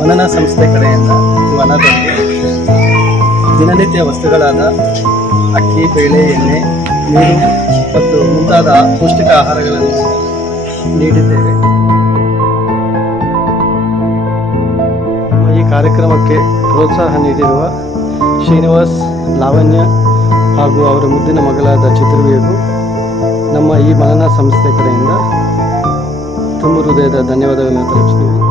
ಮನನ ಸಂಸ್ಥೆ ಕಡೆಯಿಂದ ವನದಲ್ಲಿ ದಿನನಿತ್ಯ ವಸ್ತುಗಳಾದ ಅಕ್ಕಿ, ಬೇಳೆ, ಎಣ್ಣೆ, ನೀರು ಮತ್ತು ಮುಂತಾದ ಪೌಷ್ಟಿಕ ಆಹಾರಗಳನ್ನು ನೀಡಿದ್ದೇವೆ. ಈ ಕಾರ್ಯಕ್ರಮಕ್ಕೆ ಪ್ರೋತ್ಸಾಹ ನೀಡಿರುವ ಶ್ರೀನಿವಾಸ್, ಲಾವಣ್ಯ ಹಾಗೂ ಅವರ ಮುದ್ದಿನ ಮಗಳಾದ ಚಿತ್ರವಿಗೂ ನಮ್ಮ ಈ ಮನನ ಸಂಸ್ಥೆ ಕಡೆಯಿಂದ ತುಂಬ ಹೃದಯದ ಧನ್ಯವಾದಗಳನ್ನು ತಲುಪಿಸ್ತೀವಿ.